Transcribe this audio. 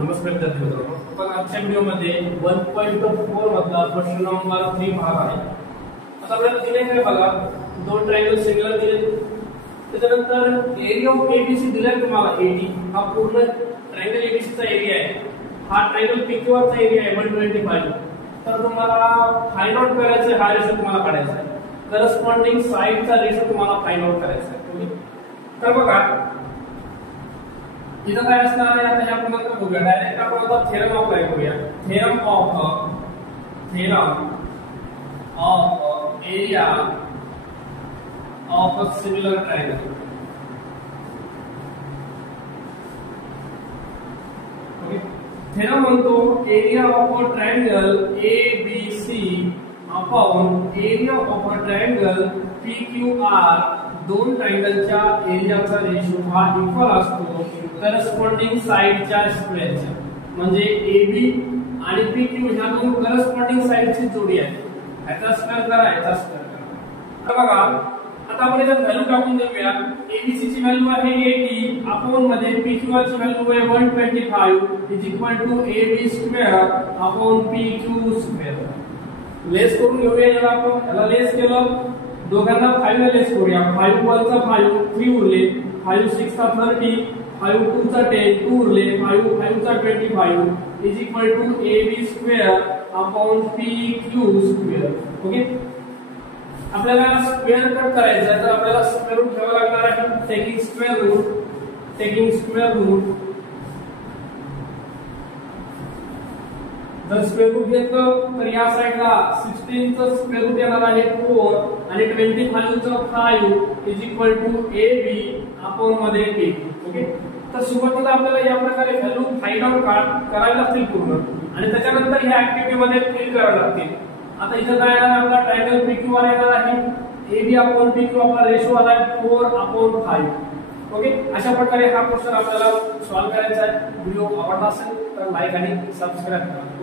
नमस्कार विद्यार्थी मित्रांनो, आपण आजच्या व्हिडिओमध्ये 1.4 मधला क्वेश्चन नंबर 3 पाहत आहे. आता आपल्याला दिले काय बघा, दोन ट्रायंगल सिमिलर दिले, त्याच्यानंतर एरिया ऑफ एबीसी दिलाय तुम्हाला 80. हा पूर्ण ट्रायंगल एबीसी चा एरिया आहे. हा ट्रायंगल पीक्यूआर चा एरिया आहे 125. तर तुम्हाला फाइंड आउट करायचं, हा रेशो तुम्हाला काढायचा आहे. करस्पॉन्डिंग साइडचा रेशो तुम्हाला फाइंड आउट करायचा आहे. तर बघा इथं काय असणार आहे, आता हे आपण नंतर बघूया. डायरेक्ट आपण आता थेरम अप्लाय करूया. Theorem of area of a similar triangle. Okay, theorem म्हणतो area of a triangle ABC upon area of a triangle PQR. दोन ट्रायंगलच्या एरियाचा रेशो हा इक्वल असतो करस्पॉन्डिंग साइडच्या स्क्वेअरच्या. म्हणजे AB आणि PQ ह्या दोन करस्पॉन्डिंग साइडची जोडी आहे. याचा स्क्वेअर करा, याचा स्क्वेअर करा. तर बघा आता आपण याची व्हॅल्यू टाकून देऊया. ABC ची व्हॅल्यू आहे 80 अपॉन मध्ये PQR ची व्हॅल्यू आहे 125 is equal to AB square upon PQ square. Less करून घेऊया. याला आपण याला लेस केलं, दोघांना 5 ने लेस करूया. 5 1 चा 5 3 उरले, 5 6 चा 30, 5 2 चा 10 2 उरले, 5 5 चा 25 is equal to AB square upon PQ square. Okay, आपल्याला स्क्वेअर कट करायचा आहे, तर आपल्याला स्क्वेअर रूट घ्यावा लागणार आहे. टेकिंग स्क्वेअर रूट जर स्क्वेअर रूट घेतलं तर या साइडला 16 चं स्क्वेअर रूट येणार आहे 4 आणि 25 चं 5 is equal to AB upon मध्ये 8. ओके, तर सुरुवातीला आपल्याला या प्रकारे व्हॅल्यू फाइंड आउट करायला लागतील पूर्ण, आणि त्याच्यानंतर ह्या ऍक्टिव्हिटी मध्ये फिल करायला लागतील. आता इथे काय येणार, आपला ट्रायंगल PQR येणार आहे. AB अपॉन PQ आपला रेशो आला आहे 4 अपॉन 5. ओके, अशा प्रकारे हा क्वेश्चन आपल्याला सॉल्व्ह करायचा आहे. व्हिडिओ आवडला असेल तर लाईक आणि सबस्क्राईब करा.